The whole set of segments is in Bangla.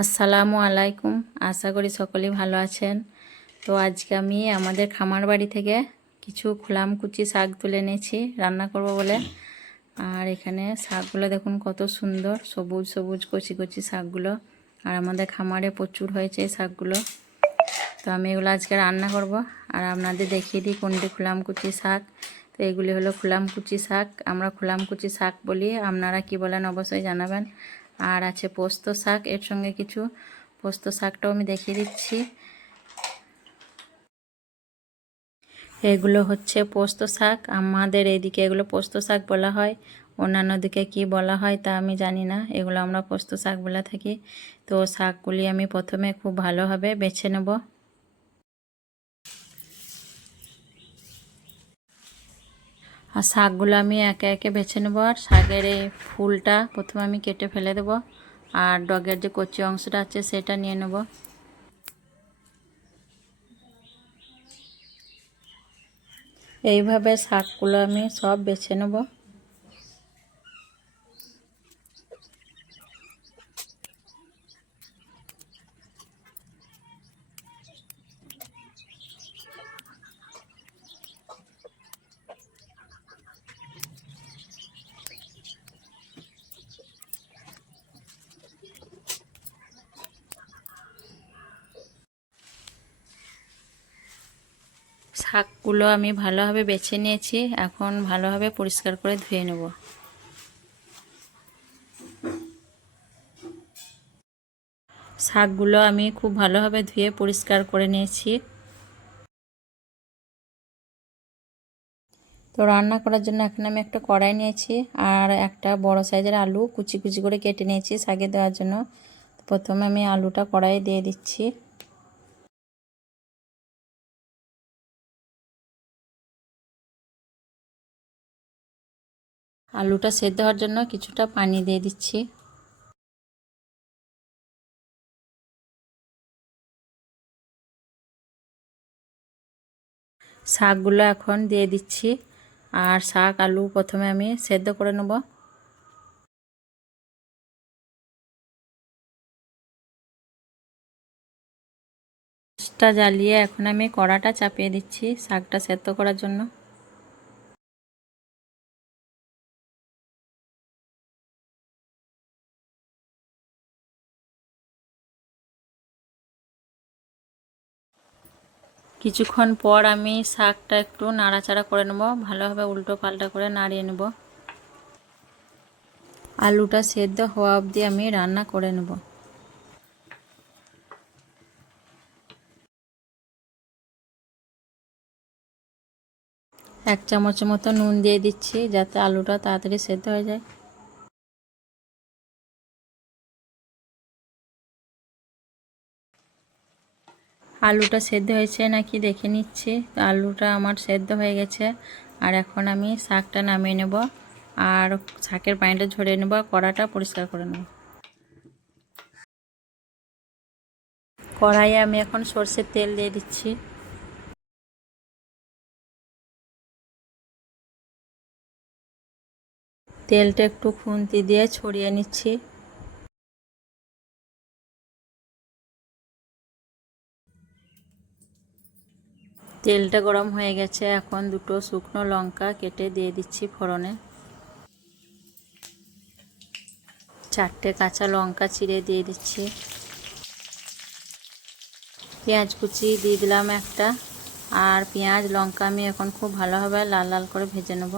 আসসালামু আলাইকুম। আশা করি সকলেই ভালো আছেন। তো আজকে আমি আমাদের খামার বাড়ি থেকে কিছু খোলামকুচি শাক তুলে এনেছি রান্না করব বলে। আর এখানে শাকগুলো দেখুন কত সুন্দর, সবুজ সবুজ কচি কচি শাকগুলো। আর আমাদের খামারে প্রচুর হয়েছে এই শাকগুলো। তো আমি এগুলো আজকে রান্না করব। আর আপনাদের দেখিয়ে দিই কোনটি খোলামকুচি শাক। তো এগুলি হলো খোলামকুচি শাক, আমরা খোলামকুচি শাক বলি, আপনারা কি বলেন অবশ্যই জানাবেন। আর আছে পোস্ত শাক, এর সঙ্গে কিছু পোস্ত শাকটাও আমি দেখিয়ে দিচ্ছি। এগুলো হচ্ছে পোস্ত শাক, আমাদের এইদিকে এগুলো পোস্ত শাক বলা হয়, অন্যান্য দিকে কি বলা হয় তা আমি জানি না। এগুলো আমরা পোস্ত শাক বলে থাকি। তো শাকগুলি আমি প্রথমে খুব ভালোভাবে বেছে নেব। আর শাকগুলো আমি একে একে বেছে নেব। আর শাকের এই ফুলটা প্রথমে আমি কেটে ফেলে দেব, আর ডগের যে কচি অংশটা আছে সেটা নিয়ে নেব। এইভাবে শাকগুলো আমি সব বেছে নেব। শাকগুলো আমি ভালোভাবে বেছে নিয়েছি, এখন ভালোভাবে পরিষ্কার করে ধুয়ে নেব। শাকগুলো আমি খুব ভালোভাবে ধুয়ে পরিষ্কার করে নিয়েছি। তো রান্না করার জন্য এখন আমি একটা কড়াই নিয়েছি, আর একটা বড় সাইজের আলু কুচি কুচি করে কেটে নিয়েছি শাকে দেওয়ার জন্য। প্রথমে আমি আলুটা কড়াইয়ে দিয়ে দিচ্ছি। আলুটা সেদ্ধ হওয়ার জন্য কিছুটা পানি দিয়ে দিচ্ছি। শাকগুলো এখন দিয়ে দিচ্ছি, আর শাক আলু প্রথমে আমি সেদ্ধ করে নেব। গ্যাসটা জ্বালিয়ে এখন আমি কড়াটা চাপিয়ে দিচ্ছি শাকটা সেদ্ধ করার জন্য। কিছুক্ষণ পর আমি শাকটা একটু নাড়াচাড়া করে নেব, ভালোভাবে উল্টো পাল্টা করে নাড়িয়ে নেব। আলুটা সেদ্ধ হওয়া অবধি আমি রান্না করে নেব। এক চামচের মতো নুন দিয়ে দিচ্ছি যাতে আলুটা তাড়াতাড়ি সেদ্ধ হয়ে যায়। আলুটা সেদ্ধ হয়েছে নাকি দেখে নিচ্ছি। তো আলুটা আমার সেদ্ধ হয়ে গেছে। আর এখন আমি শাকটা নামিয়ে নেব, আর শাকের পানিটা ঝরিয়ে নেব, কড়াটা পরিষ্কার করে নেব। কড়াইয়ে আমি এখন সরষের তেল দিয়ে দিচ্ছি। তেলটা একটু খুন্তি দিয়ে ছড়িয়ে নিচ্ছি। তেলটা গরম হয়ে গেছে, এখন দুটো শুকনো লঙ্কা কেটে দিয়ে দিচ্ছি ফোড়নে। 4টে কাঁচা লঙ্কা চিড়ে দিয়ে দিচ্ছি। পেঁয়াজ কুচি দিয়ে দিলাম একটা। আর পেঁয়াজ লঙ্কা আমি এখন খুব ভালোভাবে লাল লাল করে ভেজে নেব।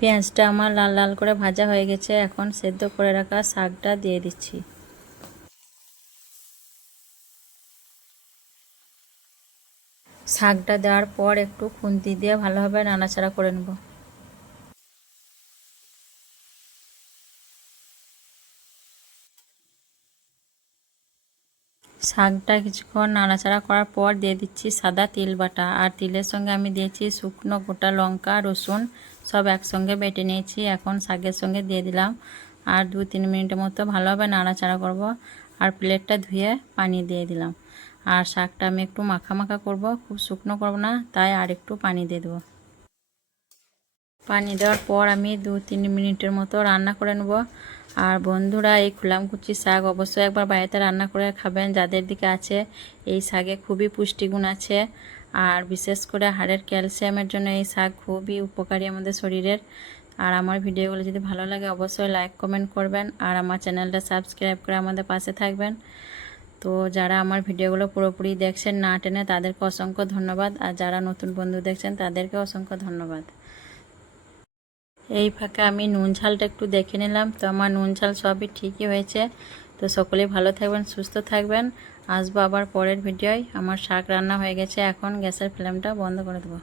পেঁয়াজটা আমার লাল লাল করে ভাজা হয়ে গেছে, এখন সেদ্ধ করে রাখা শাকটা দিয়ে দিচ্ছি। শাকটা দেওয়ার পর একটু খুন্তি দিয়ে ভালোভাবে নাড়াচাড়া করে নেব। শাকটা কিছুক্ষণ নাড়াচাড়া করার পর দিয়ে দিচ্ছি সাদা তিল বাটা। আর তিলের সঙ্গে আমি দিয়েছি শুকনো গোটা লঙ্কা, রসুন সব একসঙ্গে বেটে নিয়েছি, এখন শাকের সঙ্গে দিয়ে দিলাম। আর 2-3 মিনিটের মতো ভালোভাবে নাড়াচাড়া করব। আর প্লেটটা ধুয়ে পানি দিয়ে দিলাম। আর শাকটা আমি একটু মাখা মাখা করব, খুব শুকনো করব না, তাই আর একটু পানি দিয়ে দেবো। পানি দেওয়ার পর আমি 2-3 মিনিটের মতো রান্না করে নেব। আর বন্ধুরা, এই খুলামকুচি শাক অবশ্যই একবার বাড়িতে রান্না করে খাবেন, যাদের দিকে আছে। এই শাকে খুবই পুষ্টিগুণ আছে, আর বিশেষ করে হাড়ের ক্যালসিয়ামের জন্য এই শাক খুবই উপকারী আমাদের শরীরের। আর আমার ভিডিওগুলো যদি ভালো লাগে অবশ্যই লাইক কমেন্ট করবেন, আর আমার চ্যানেলটা সাবস্ক্রাইব করে আমাদের পাশে থাকবেন। তো যারা আমার ভিডিওগুলো পুরোপুরি দেখছেন না টেনে, তাদেরকে অসংখ্য ধন্যবাদ, আর যারা নতুন বন্ধু দেখছেন তাদেরকে অসংখ্য ধন্যবাদ। এই ফাঁকে আমি নুন ঝালটা একটু দেখে নিলাম, তো আমার নুন ঝাল সবই ঠিকই হয়েছে। তো সকলেই ভালো থাকবেন, সুস্থ থাকবেন। আসবো আবার পরের ভিডিওয়। আমার শাক রান্না হয়ে গেছে, এখন গ্যাসের ফ্লেমটা বন্ধ করে দেবো।